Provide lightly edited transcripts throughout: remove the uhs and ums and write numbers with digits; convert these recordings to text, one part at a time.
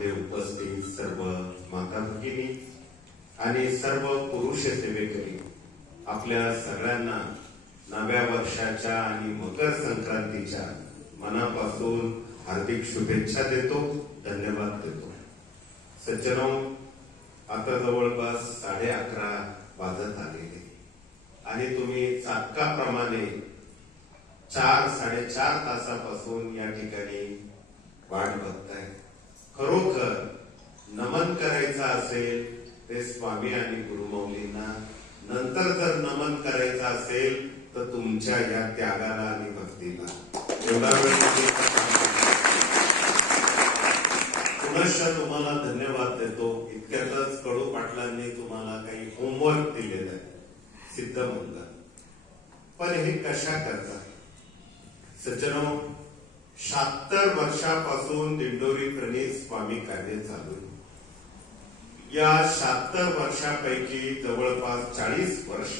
कार्यक्रमामध्ये उपस्थित सर्व माता भगिनी आणि सर्व पुरुष सेवेकरी आपल्या सगळ्यांना नव्या वर्षाच्या आणि मकर संक्रांतीच्या मनापासून हार्दिक शुभेच्छा देतो, धन्यवाद देतो। सज्जनो, आता जवळपास 11:30 वाजत आलेले आणि तुम्ही चातकाप्रमाणे 4-4.5 तासापासून या ठिकाणी वाट बघताय। खरोखर नमन करायचं असेल ते स्वामी आणि गुरुमौलींना, नंतर जर नमन करायचं असेल तर तुमच्या या त्यागाला आणि भक्तीला। एवढा वेळ पुनश्च तुम्हाला धन्यवाद देतो। इतक्यातच कडू पाटलांनी तुम्हाला काही होमवर्क दिलेलं आहे, सिद्धमंगल। पण हे कशा करतात सज्जनो? 76 वर्षापासून दिंडोरी प्रणीत स्वामी कार्य चालू आहे। या 76 वर्षापैकी जवळपास 40 वर्ष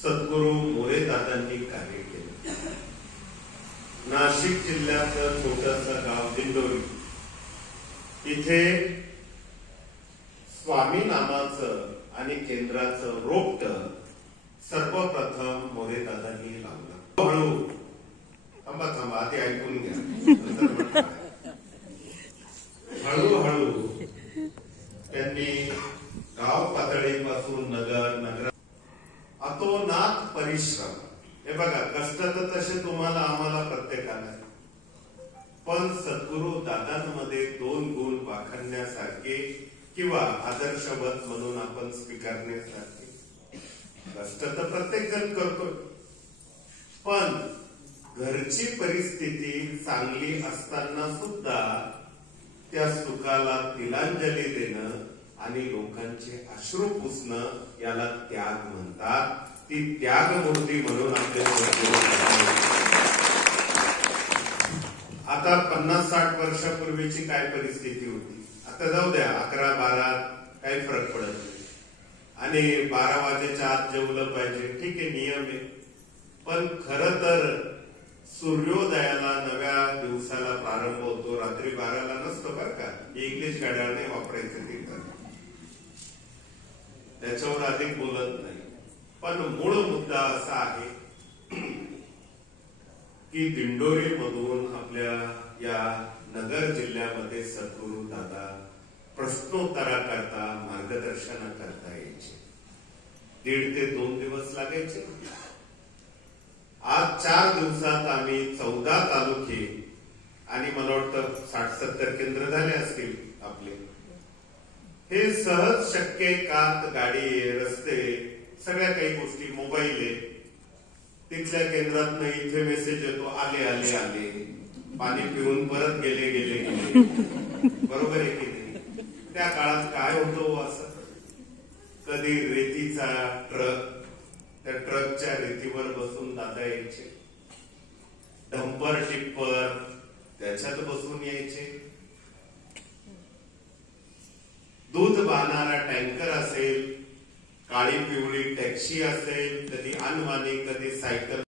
सद्गुरू मोरेदादांनी कार्य केले। नाशिक जिल्ह्याचं छोटंसं गाव दिंडोरी, इथे स्वामी नामाचं आणि केंद्राचं रोपटं सर्वप्रथम मोरेदादांनी लावलं। हळू थांबा आधी ऐकून घ्या। हळूहळू त्यांनी गाव पातळीपासून नगर अतोनात परिश्रम, हे बघा कष्ट तर तसे तुम्हाला आम्हाला प्रत्येकाला, पण सद्गुरू दादांमध्ये 2 गुण वाखाणण्यासारखे किंवा आदर्शवत म्हणून आपण स्वीकारण्यासारखे। कष्ट तर प्रत्येक जण करतो, पण घरची परिस्थिती चांगली असताना सुद्धा त्या सुखाला तिलांजली देणं आणि लोकांचे अश्रू पुसणं याला त्याग म्हणतात। ती त्यागमूर्ती म्हणून आपले आता 50-60 वर्षापूर्वीची काय परिस्थिती होती, आता जाऊ द्या 11-12 काही फरक पडत नाही, आणि 12 वाजेच्या आत जेवलं पाहिजे, ठीक आहे, नियम आहे। पण खरं तर सूर्योदयाला नव्या दिवसाला प्रारंभ होतो, रात्री 12ला नसतो बरं का, इंग्लिश घड्याळ नाही वापरायचं तिथं, त्याच्यावर अधिक बोलत नाही। पण मूळ मुद्दा असा आहे की दिंडोरी मधून आपल्या या नगर जिल्ह्यामध्ये सद्गुरू दादा प्रश्नोत्तराकरता मार्गदर्शनाकरता यायचे। 1.5 ते 2 दिवस लागायचे। आज 4 दिवसात आम्ही 14 तालुके आणि मला वाटतं 60-70 केंद्र झाले असतील आपले। हे सहज शक्य आहे का? गाडी आहे, रस्ते, सगळ्या काही गोष्टी, मोबाईल आहे। तिथल्या केंद्रात इथे मेसेज येतो, आले आले आले, पाणी पिऊन परत गेले गेले गेले, बरोबर आहे की नाही? त्या काळात काय होतं असं, कधी रेतीचा ट्रक, त्या ट्रकच्या रेतीवर बसून दादा यायचे, डंपर टिप्पर त्याच्यात बसून यायचे, दूध वाहणारा टँकर असेल, काळी पिवळी टॅक्सी असेल, कधी अनवाणी, कधी सायकल